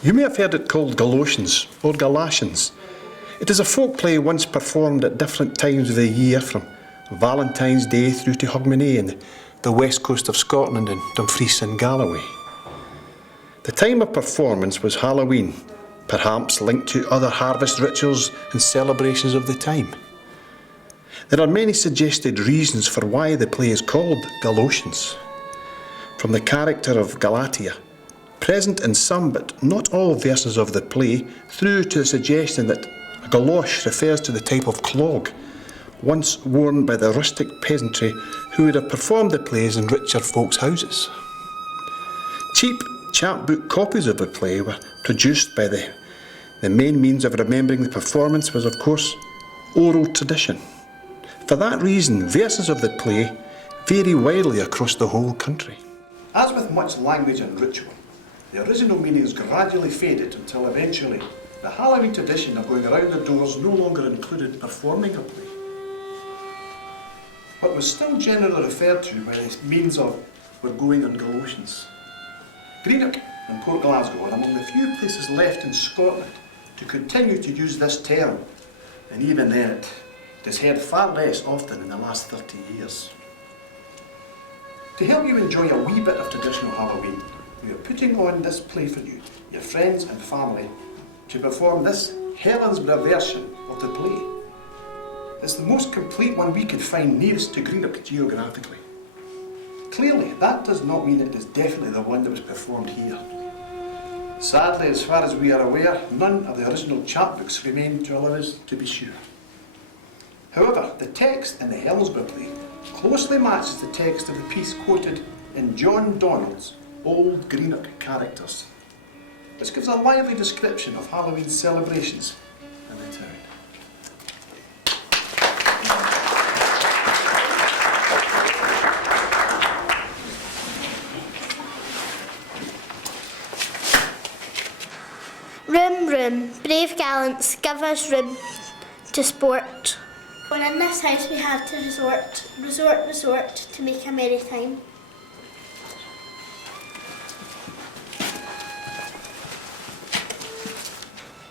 You may have heard it called Galoshans or Galoshans. It is a folk play once performed at different times of the year, from Valentine's Day through to Hogmanay in the west coast of Scotland and Dumfries and Galloway. The time of performance was Halloween, perhaps linked to other harvest rituals and celebrations of the time. There are many suggested reasons for why the play is called Galoshans. From the character of Galatea, present in some but not all versions of the play, through to the suggestion that a galosh refers to the type of clog once worn by the rustic peasantry who would have performed the plays in richer folks' houses. Cheap chapbook copies of the play were produced by the main means of remembering the performance was, of course, oral tradition. For that reason, versions of the play vary widely across the whole country. As with much language and ritual, the original meanings gradually faded until eventually the Halloween tradition of going around the doors no longer included performing a play, but was still generally referred to by the means of "we're going on Galoshans." Greenock and Port Glasgow are among the few places left in Scotland to continue to use this term, and even then it is heard far less often in the last 30 years. To help you enjoy a wee bit of traditional Halloween, we are putting on this play for you, your friends and family, to perform this Helensburgh version of the play. It's the most complete one we could find nearest to Greenock geographically. Clearly, that does not mean it is definitely the one that was performed here. Sadly, as far as we are aware, none of the original chapbooks remain to allow us to be sure. However, the text in the Helensburgh play closely matches the text of the piece quoted in John Donald's Old Greenock Characters, which gives a lively description of Halloween celebrations in the town. Room, room, brave gallants, give us room to sport. When in this house we have to resort to make a merry time.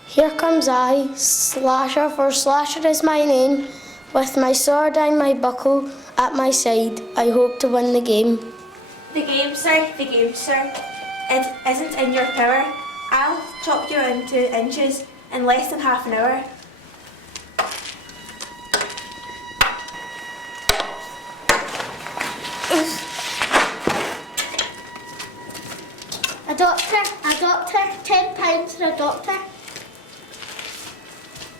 Here comes I, Slasher, for Slasher is my name, with my sword and my buckle at my side. I hope to win the game. The game, sir, the game, sir. It isn't in your power. I'll chop you into inches in less than half an hour. A doctor, £10 for a doctor.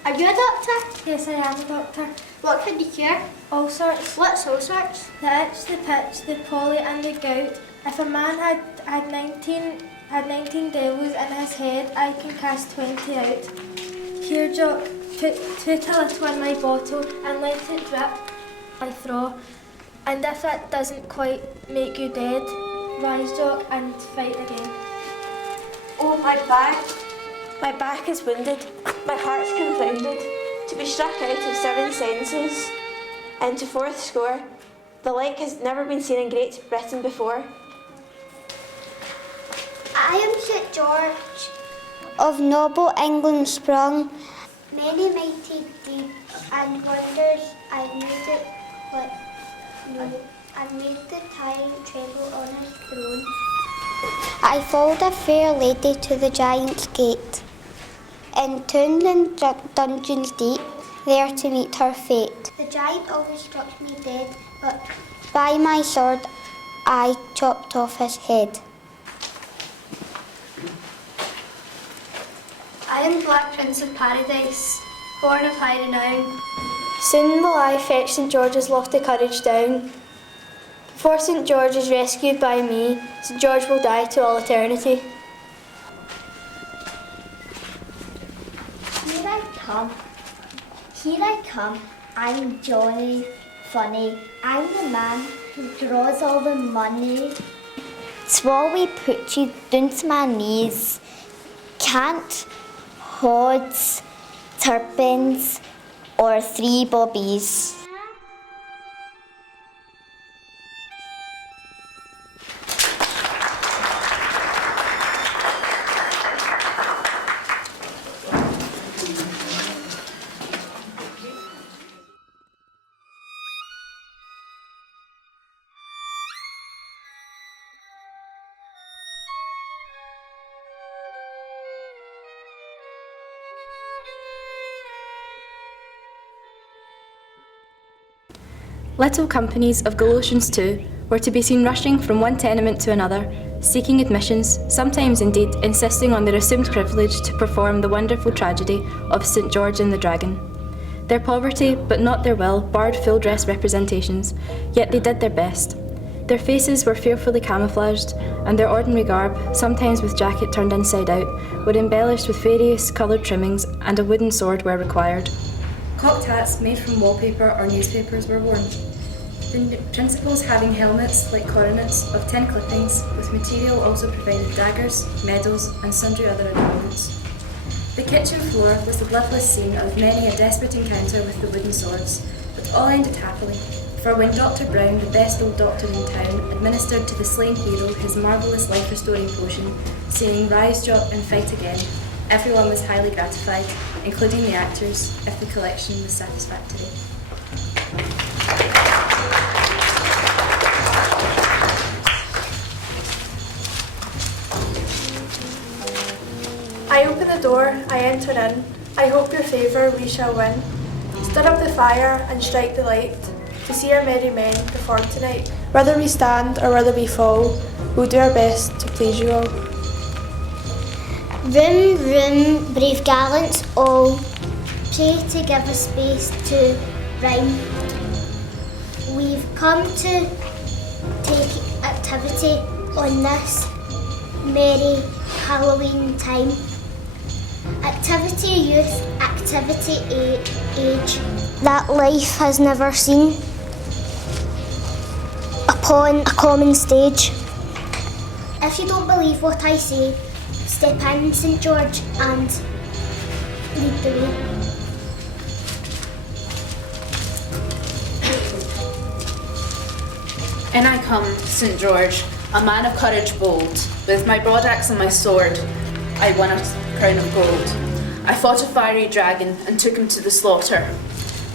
Are you a doctor? Yes, I am a doctor. What can you cure? All sorts. What's all sorts? The itch, the pitch, the polio and the gout. If a man had 19 devils in his head, I can cast 20 out. Here, Jock, put a little in my bottle and let it drip. I throw. And if it doesn't quite make you dead, rise, Jock, and fight again. Oh, my back. My back is wounded. My heart's confounded. To be struck out of 7 senses into 4th score. The like has never been seen in Great Britain before. I am St. George, of noble England sprung. Many mighty deeds and wonders I made it, but no, I made the tyrant tremble on his throne. I followed a fair lady to the giant's gate, in Townland dungeons deep, there to meet her fate. The giant always struck me dead, but by my sword I chopped off his head. I am Black Prince of Paradise, born of high renown. Soon will I fetch St. George's lofty courage down. Before St. George is rescued by me, St. George will die to all eternity. Here I come, I'm jolly, funny, I'm the man who draws all the money. Swallowy put you down to my knees, can't hods, turbans, or 3 bobbies. Little companies of Galoshans too were to be seen rushing from one tenement to another, seeking admissions, sometimes indeed insisting on their assumed privilege to perform the wonderful tragedy of St George and the Dragon. Their poverty, but not their will, barred full-dress representations, yet they did their best. Their faces were fearfully camouflaged, and their ordinary garb, sometimes with jacket turned inside out, were embellished with various coloured trimmings, and a wooden sword where required. Cocked hats made from wallpaper or newspapers were worn. The principals having helmets like coronets of tin clippings, with material also provided daggers, medals, and sundry other adornments. The kitchen floor was the bloodless scene of many a desperate encounter with the wooden swords, but all ended happily, for when Dr. Brown, the best old doctor in town, administered to the slain hero his marvellous life-restoring potion, saying, "Rise, Jock, and fight again," everyone was highly gratified, including the actors, if the collection was satisfactory. I open the door, I enter in. I hope your favour we shall win. Stir up the fire and strike the light, to see our merry men perform tonight. Whether we stand or whether we fall, we'll do our best to please you all. Room, room, brave gallants all, pray to give us space to rhyme. We've come to take activity on this merry Halloween time. Activity youth, activity age that life has never seen upon a common stage. If you don't believe what I say, step in, St George, and lead the way. In I come, St George, a man of courage bold. With my broadaxe and my sword, I won a crown of gold. I fought a fiery dragon and took him to the slaughter,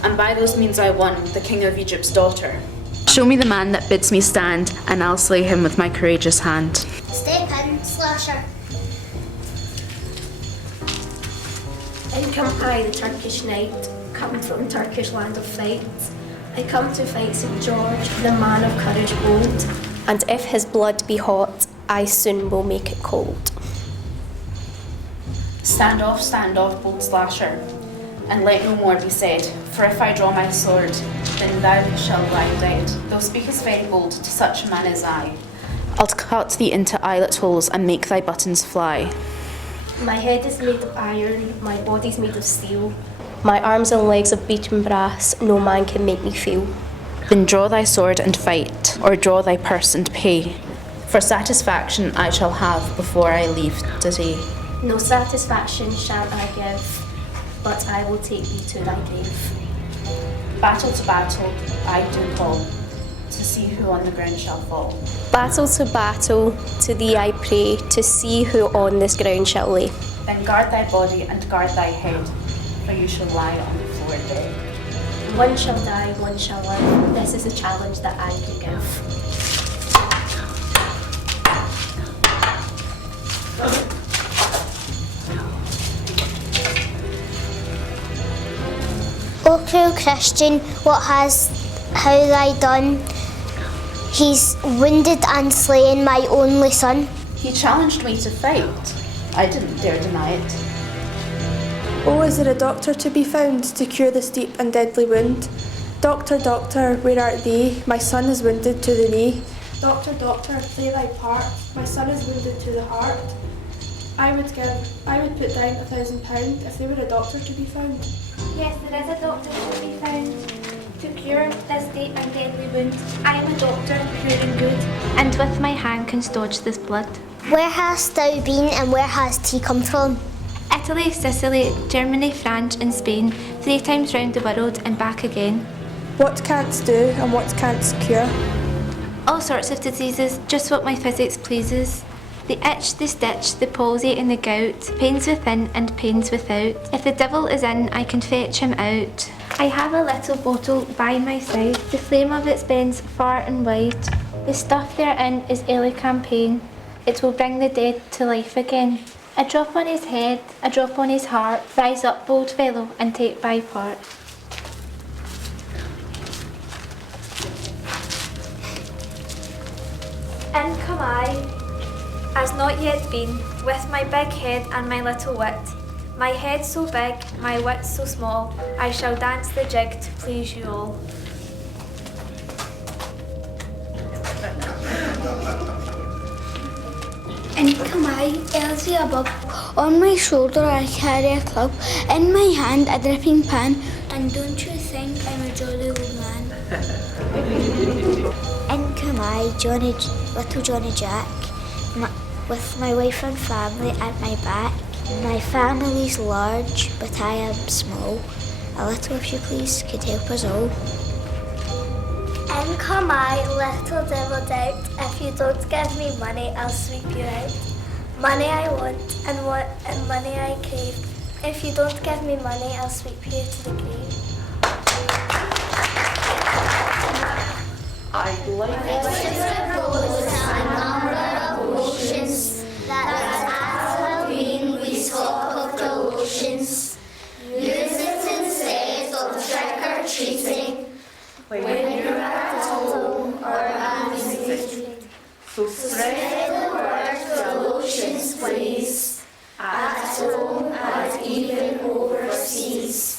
and by those means I won the king of Egypt's daughter. Show me the man that bids me stand, and I'll slay him with my courageous hand. Step in, slasher. In come I, the Turkish knight, come from Turkish land of fight. I come to fight St George, the man of courage bold. And if his blood be hot, I soon will make it cold. Stand off, bold slasher, and let no more be said. For if I draw my sword, then thou shalt lie dead. Thou speakest very bold to such a man as I. I'll cut thee into eyelet holes and make thy buttons fly. My head is made of iron, my body's made of steel. My arms and legs of beaten brass, no man can make me feel. Then draw thy sword and fight, or draw thy purse and pay. For satisfaction I shall have before I leave today. No satisfaction shall I give, but I will take thee to thy grave. Battle to battle I do call, to see who on the ground shall fall. Battle, to thee I pray, to see who on this ground shall lay. Then guard thy body and guard thy head, for you shall lie on the floor dead. One shall die, one shall live. This is a challenge that I do give. O cruel Christian, what hast thou thy done? He's wounded and slain my only son. He challenged me to fight. I didn't dare deny it. Oh, is there a doctor to be found to cure this deep and deadly wound? Doctor, doctor, where art thee? My son is wounded to the knee. Doctor, doctor, play thy part. My son is wounded to the heart. I would put down £1,000 if there were a doctor to be found. Yes, there is a doctor to be found to cure this deep and deadly wound. I am a doctor, pure and good, And with my hand can staunch this blood. Where hast thou been and where hast he come from? Italy, Sicily, Germany, France and Spain, 3 times round the world and back again. What canst do and what canst cure? All sorts of diseases, just what my physics pleases. The itch, the stitch, the palsy and the gout, pains within and pains without. If the devil is in, I can fetch him out. I have a little bottle by my side. The flame of it bends far and wide. The stuff therein is early campaign. It will bring the dead to life again. A drop on his head, a drop on his heart. Rise up, bold fellow, and take by part. In come I, as not yet been, with my big head and my little wit. My head so big, my wit so small, I shall dance the jig to please you all. In come I, Elsie above. On my shoulder I carry a club, in my hand a dripping pan. And don't you think I'm a jolly old man? In come I, little Johnny Jack, with my wife and family at my back. My family's large, but I am small. A little, if you please, could help us all. In come I, little devil doubt. If you don't give me money, I'll sweep you out. Money I want, and money I crave. If you don't give me money, I'll sweep you to the grave. I'd like That Halloween we talk of Galoshans. Use it instead of trick-or-treating. When you're at home or at music. so Spread the word Galoshans, please. At home and even overseas.